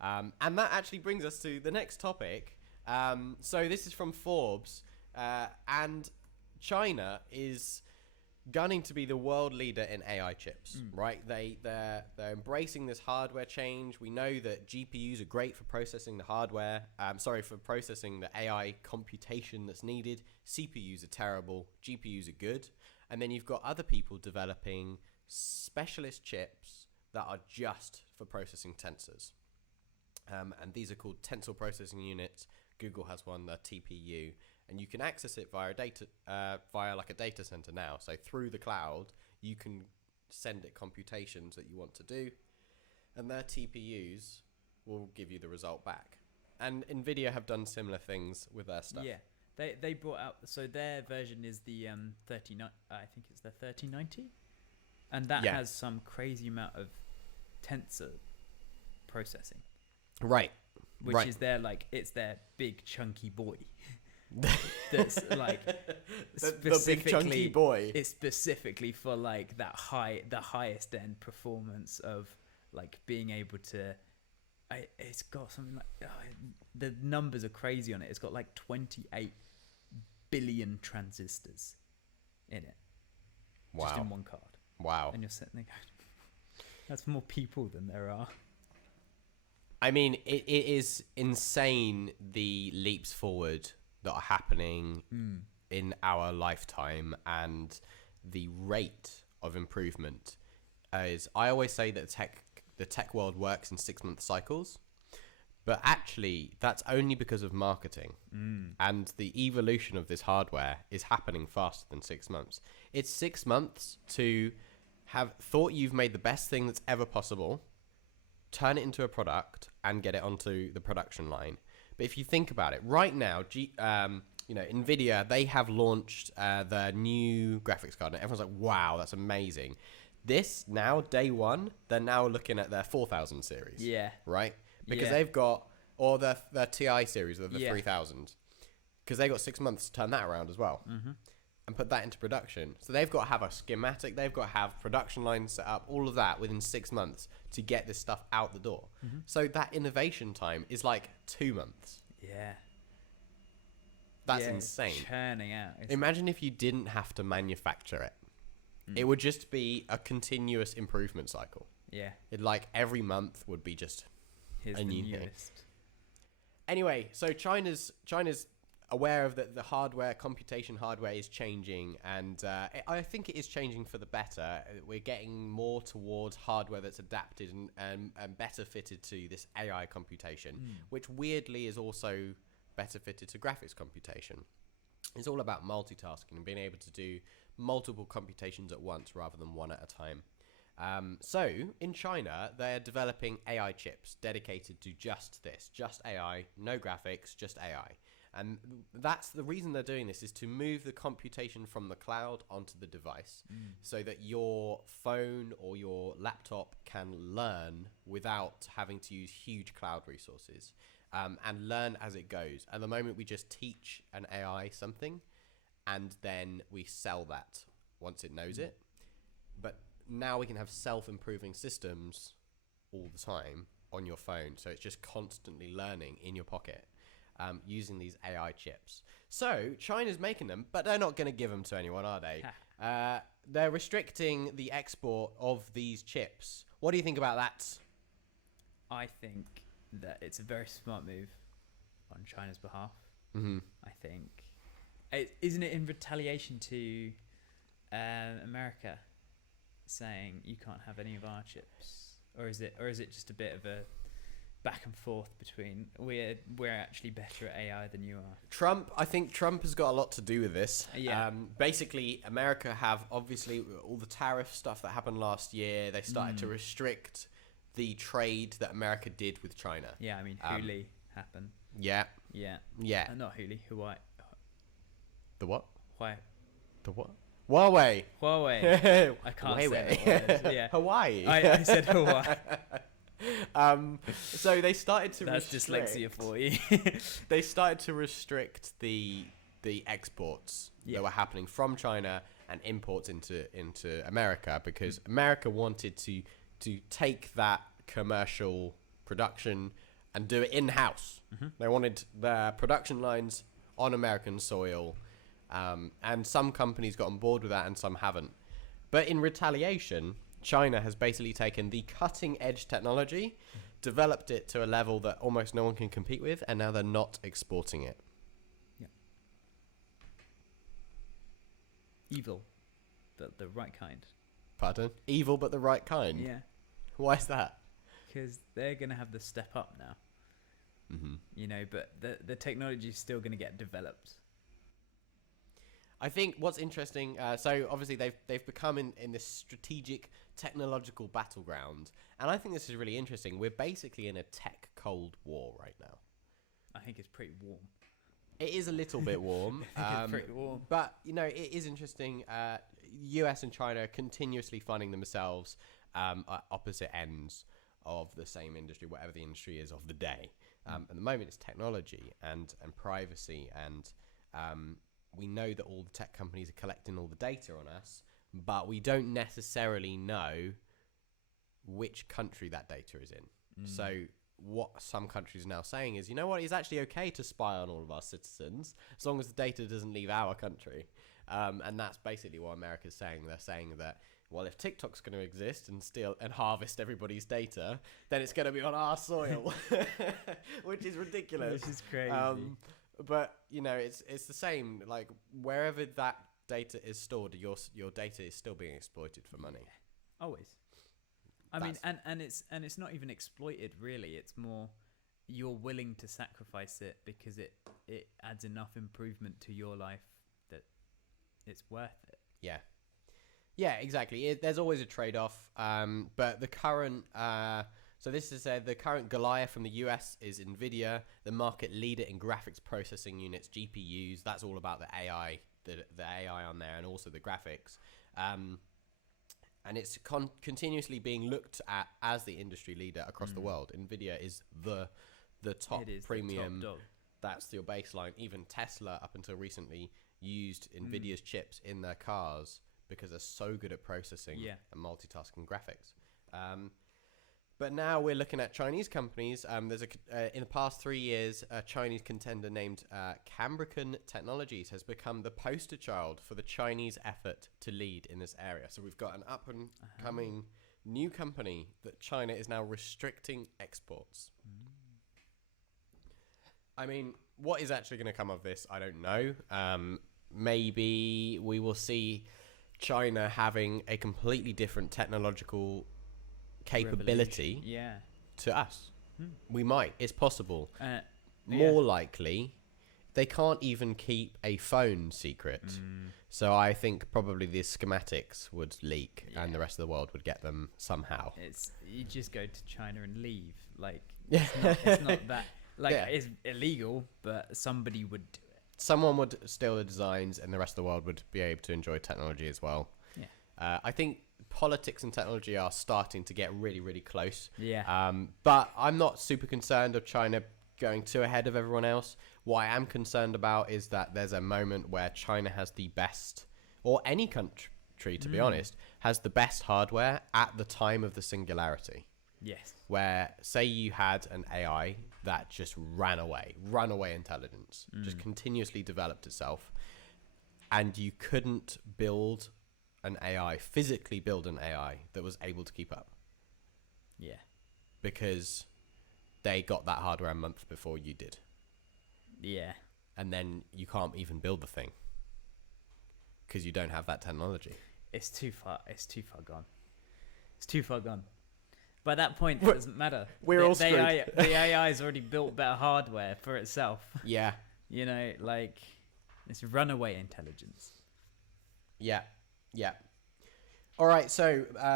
And that actually brings us to the next topic. So this is from Forbes, and China is gunning to be the world leader in AI chips, right? They're embracing this hardware change. We know that GPUs are great for processing the hardware. For processing the AI computation that's needed. CPUs are terrible. GPUs are good. And then you've got other people developing specialist chips that are just for processing tensors. And these are called tensor processing units. Google has one, the TPU, and you can access it via like a data center now. So through the cloud, you can send it computations that you want to do, and their TPUs will give you the result back. And Nvidia have done similar things with their stuff. Yeah, they brought out, so their version is the 39. I think it's the 3090, and that has some crazy amount of tensor processing. Right. Which is it's their big chunky boy. That's like the big chunky boy. It's specifically for like the highest end performance of like being able to. It's got something like the numbers are crazy on it. It's got like 28 billion transistors in it. Wow. Just in one card. Wow. And you're sitting there going, that's more people than there are. I mean, it is insane the leaps forward that are happening in our lifetime, and the rate of improvement is. I always say that the tech world works in 6-month cycles, but actually that's only because of marketing, and the evolution of this hardware is happening faster than 6 months. It's 6 months to have thought you've made the best thing that's ever possible, turn it into a product and get it onto the production line. But if you think about it, right now, Nvidia, they have launched their new graphics card, and everyone's like, wow, that's amazing. This now, day one, they're now looking at their 4000 series. Yeah. Right? Because they've got, or their TI series, or the 3000. Because they got 6 months to turn that around as well. Mm-hmm. And put that into production. So they've got to have a schematic, they've got to have production lines set up, all of that within 6 months to get this stuff out the door. Mm-hmm. So that innovation time is like 2 months. Yeah. That's insane. It's churning out. Imagine if you didn't have to manufacture it. It would just be a continuous improvement cycle. Yeah. Like every month would be just Here's a new thing. Anyway, so China's aware of that the hardware, computation hardware is changing, and I think it is changing for the better. We're getting more towards hardware that's adapted and better fitted to this AI computation, which weirdly is also better fitted to graphics computation. It's all about multitasking and being able to do multiple computations at once rather than one at a time. So in China, they're developing AI chips dedicated to just this, just AI, no graphics, just AI. And that's the reason they're doing this, is to move the computation from the cloud onto the device so that your phone or your laptop can learn without having to use huge cloud resources, and learn as it goes. At the moment, we just teach an AI something and then we sell that once it knows it. But now we can have self-improving systems all the time on your phone. So it's just constantly learning in your pocket. Using these AI chips. So China's making them, but they're not going to give them to anyone, are they? They're restricting the export of these chips. What do you think about that? I think that it's a very smart move on China's behalf. Mm-hmm. I think, isn't it in retaliation to America saying you can't have any of our chips, or is it just a bit of a back and forth between we're actually better at AI than you are? I think Trump has got a lot to do with this. Yeah. Basically, America have obviously all the tariff stuff that happened last year. They started to restrict the trade that America did with China. Yeah, I mean, Huli happened. Yeah. Yeah. Yeah. Not Huli, Huawei. The what? Huawei. The what? Huawei. I can't say that word. Yeah. Hawaii. I said Hawaii. So they started to That's dyslexia for you. They started to restrict the exports that were happening from China and imports into America, because America wanted to take that commercial production and do it in-house. They wanted their production lines on American soil, and some companies got on board with that and some haven't. But in retaliation, China has basically taken the cutting-edge technology, developed it to a level that almost no one can compete with, and now they're not exporting it. Yeah. Evil, but the right kind. Pardon? Evil, but the right kind. Yeah. Why is that? Because they're going to have the step up now. You know, but the technology is still going to get developed. I think what's interesting, so obviously they've become in this strategic technological battleground, and I think this is really interesting. We're basically in a tech cold war right now. I think it's pretty warm. It is a little bit warm. It's pretty warm. But, you know, it is interesting. US and China are continuously finding themselves at opposite ends of the same industry, whatever the industry is of the day. At the moment, it's technology and privacy, and we know that all the tech companies are collecting all the data on us, but we don't necessarily know which country that data is in. So what some countries are now saying is, you know what, it's actually okay to spy on all of our citizens as long as the data doesn't leave our country. And that's basically what America's saying. They're saying that, well, if TikTok's going to exist and steal and harvest everybody's data, then it's going to be on our soil, which is ridiculous. Which is crazy. But you know, it's the same. Like wherever that data is stored, your data is still being exploited for money. Always. I mean, and it's not even exploited really. It's more you're willing to sacrifice it because it adds enough improvement to your life that it's worth it. Yeah. Yeah, exactly. There's always a trade-off. But the current, so this is the current Goliath from the US is NVIDIA, the market leader in graphics processing units, GPUs. That's all about the AI, the AI on there, and also the graphics. And it's continuously being looked at as the industry leader across the world. NVIDIA is the top premium. The top dog. That's your baseline. Even Tesla, up until recently, used NVIDIA's chips in their cars because they're so good at processing and multitasking graphics. But now we're looking at Chinese companies. There's in the past 3 years, a Chinese contender named Cambricon Technologies has become the poster child for the Chinese effort to lead in this area. So we've got an up and coming new company that China is now restricting exports. I mean, what is actually going to come of this? I don't know. Maybe we will see China having a completely different technological capability to us. We might. It's possible. More likely, they can't even keep a phone secret. So I think probably the schematics would leak and the rest of the world would get them somehow. You just go to China and leave. Like, it's not that... Like, it's illegal, but somebody would do it. Someone would steal the designs and the rest of the world would be able to enjoy technology as well. Yeah. I think politics and technology are starting to get really, really close. Yeah. But I'm not super concerned of China going too ahead of everyone else. What I am concerned about is that there's a moment where China has the best, or any country, to be honest, has the best hardware at the time of the singularity. Yes. Where, say you had an AI that just runaway intelligence, just continuously developed itself, and you couldn't physically build an AI that was able to keep up. Yeah. Because they got that hardware a month before you did. Yeah. And then you can't even build the thing because you don't have that technology. It's too far gone. It's too far gone. By that point, it doesn't matter. We're all screwed. The AI has already built better hardware for itself. Yeah. You know, like, it's runaway intelligence. Yeah. Yeah. All right, so...